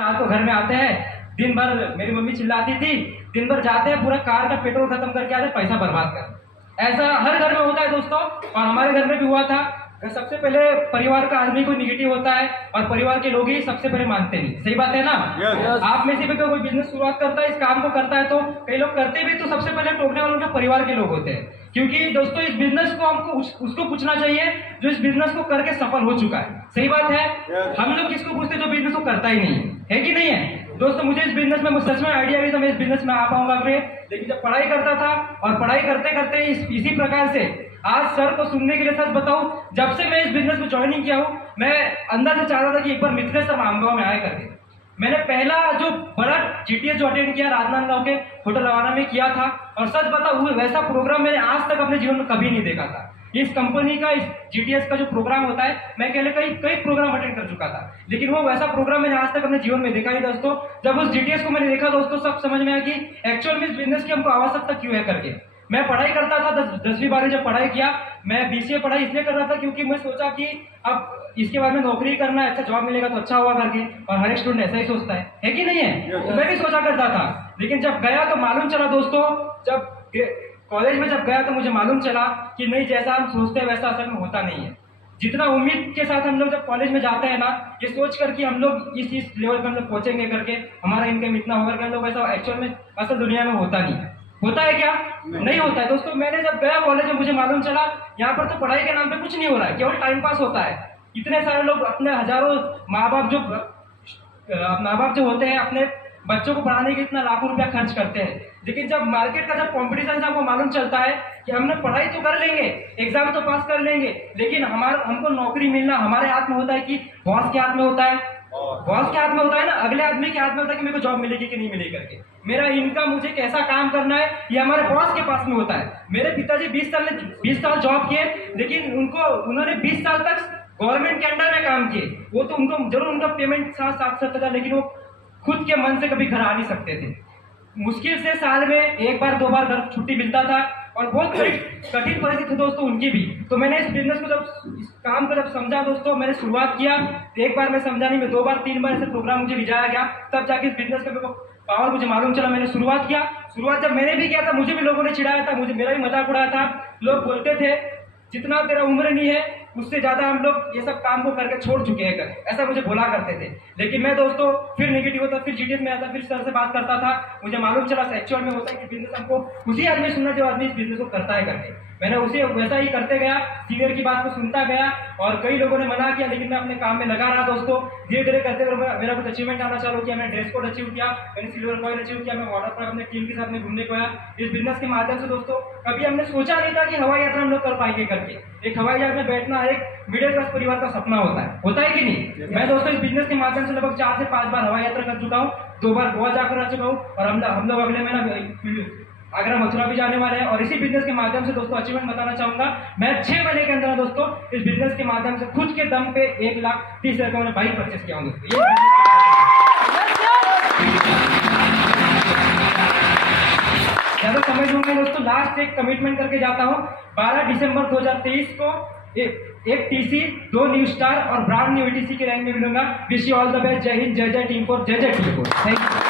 रात को घर में आते हैं, दिन भर मेरी मम्मी चिल्लाती थी, दिन भर जाते हैं पूरा कार का पेट्रोल खत्म करके आते, पैसा बर्बाद कर। ऐसा हर घर में होता है दोस्तों, और हमारे घर में भी हुआ था। सबसे पहले परिवार का आदमी को निगेटिव होता है और परिवार के लोग ही सबसे पहले मानते नहीं। सही बात है ना? yes. आप में से भी कोई बिजनेस शुरुआत करता है, इस काम को करता है, तो कई लोग करते भी तो सबसे पहले टोकने वालों के परिवार के लोग होते हैं। क्योंकि दोस्तों इस बिजनेस को हमको उसको पूछना चाहिए जो इस बिजनेस को करके सफल हो चुका है। सही बात है? yes. हम लोग किसको पूछते जो बिजनेस को करता ही नहीं है कि नहीं है? दोस्तों मुझे इस बिजनेस में सच में आइडिया भी था, मैं इस बिजनेस में आ पाऊंगा फिर, लेकिन जब पढ़ाई करता था और पढ़ाई करते करते इसी प्रकार से आज सर को सुनने के लिए सच बताऊं, जब से मैं इस बिजनेस में ज्वाइनिंग किया हूं, मैं अंदर से चाहता था कि एक बार मिथिलेश सर आमगांव में आए करके। मैंने पहला जो बड़ा जीटीएस जो अटेंड किया राजनांदगांव के होटल रवाना में किया था, और सच बताऊं वैसा प्रोग्राम मैंने आज तक अपने जीवन में कभी नहीं देखा था। इस कंपनी का, इस जीटीएस का जो प्रोग्राम होता है, मैं कहले कई प्रोग्राम अटेंड कर चुका था, लेकिन वो वैसा प्रोग्राम मैंने आज तक अपने जीवन में देखा ही दोस्तों। जब उस जीटीएस को मैंने देखा दोस्तों, सब समझ में आया कि एक्चुअल में इस बिजनेस की हमको आवश्यकता क्यों है करके। मैं पढ़ाई करता था, 10वीं 12वीं जब पढ़ाई किया, मैं बीसीए पढ़ाई इसलिए कर रहा था क्योंकि मैं सोचा कि अब इसके बाद में नौकरी करना है, अच्छा जॉब मिलेगा तो अच्छा होगा करके, और हर एक स्टूडेंट ऐसा ही सोचता है कि नहीं है? तो मैं भी सोचा करता था, लेकिन जब गया तो मालूम चला दोस्तों, जब कॉलेज में जब गया तो मुझे मालूम चला कि नहीं, जैसा हम सोचते हैं वैसा असल में होता नहीं है। जितना उम्मीद के साथ हम लोग जब कॉलेज में जाते हैं ना, ये सोच कर कि हम लोग इस लेवल पर हम लोग पहुंचेंगे करके, हमारा इनकम इतना होगा करके, हम लोग वैसा एक्चुअल में असल दुनिया में होता नहीं है। होता है क्या? नहीं होता है दोस्तों। मैंने जब गया कॉलेज में मुझे मालूम चला यहाँ पर तो पढ़ाई के नाम पे कुछ नहीं हो रहा है, केवल टाइम पास होता है। इतने सारे लोग अपने हजारों माँ बाप जो होते हैं अपने बच्चों को पढ़ाने के इतना लाखों रुपया खर्च करते हैं, लेकिन जब मार्केट का जब कंपटीशन आपको मालूम चलता है कि हमने पढ़ाई तो कर लेंगे, एग्जाम तो पास कर लेंगे, लेकिन हमको नौकरी मिलना हमारे हाथ में होता है कि बॉस के हाथ में होता है? बॉस के हाथ में होता है ना, अगले आदमी के हाथ में होता है कि मेरे को जॉब मिलेगी कि नहीं मिलेगी करके, मेरा इनकम, मुझे कैसा काम करना है, ये हमारे बॉस के पास में होता है। मेरे पिताजी 20 साल जॉब किए, लेकिन उन्होंने 20 साल तक गवर्नमेंट के अंडर में काम किए। वो तो उनको जरूर उनका पेमेंट 7-7 था, लेकिन वो खुद के मन से कभी घर आ नहीं सकते थे। मुश्किल से साल में 1 बार 2 बार घर छुट्टी मिलता था, और बहुत कठिन परिस्थिति थी दोस्तों उनकी भी। तो मैंने इस बिजनेस को इस काम को जब समझा दोस्तों, मैंने शुरुआत किया, 1 बार मैं समझा नहीं, मैं 2 बार 3 बार ऐसे प्रोग्राम मुझे भिजाया गया, तब जाके इस बिजनेस का पावर मुझे मालूम चला। मैंने शुरुआत किया। शुरुआत जब मैंने भी किया था, मुझे भी लोगों ने चिढ़ाया था, मेरा भी मजाक उड़ाया था। लोग बोलते थे जितना तेरा उम्र नहीं है उससे ज्यादा हम लोग ये सब काम को करके छोड़ चुके हैं करके, ऐसा मुझे बोला करते थे। लेकिन मैं दोस्तों फिर नेगेटिव होता, फिर जीटीएस में आता, फिर सर से बात करता था, मुझे मालूम चला एक्चुअल में होता है कि बिजनेस हमको उसी आदमी सुनना जो आदमी इस बिजनेस को करता है करके। मैंने उसे वैसा ही करते गया, सीनियर की बात को सुनता गया, और कई लोगों ने मना किया, लेकिन मैं अपने काम में लगा रहा दोस्तों। धीरे धीरे करते हुए मेरा कुछ अचीवमेंट आना चालू किया। मैंने ड्रेस कोड अचीव किया, मैंने सिल्वर कॉइन अचीव किया, मैं वाटर पार्क अपने टीम के साथ में घूमने को आया। इस बिजनेस के माध्यम से दोस्तों कभी हमने सोचा नहीं था कि हवाई यात्रा हम लोग कर पाएंगे करके। एक हवाई जहाज में बैठना एक मिडिल क्लास परिवार का सपना होता है कि नहीं? मैं दोस्तों इस बिजनेस के माध्यम से लगभग 4 से 5 बार हवाई यात्रा कर चुका हूँ, 2 बार गोवा जाकर आ चुका हूँ, और हम लोग अगले महीना आगरा मथुरा भी जाने वाले हैं। और इसी बिजनेस के माध्यम से दोस्तों अचीवमेंट बताना चाहूंगा, मैं 6 महीने के अंदर दोस्तों इस बिजनेस के माध्यम से खुद के दम पे 1,30,000 का मैंने बाइक परचेस किया हूँ। ज्यादा समझ लूंगा दोस्तों, लास्ट एक कमिटमेंट करके जाता हूँ। 12 दिसंबर 2023 को एक टीसी, 2 न्यू स्टार और ब्रांड न्यू ईटीसी के रैंक में मिलूंगा। Wish you all the best. जय हिंद, जय जय टीम 4, जय जय टीम 4। Thank you.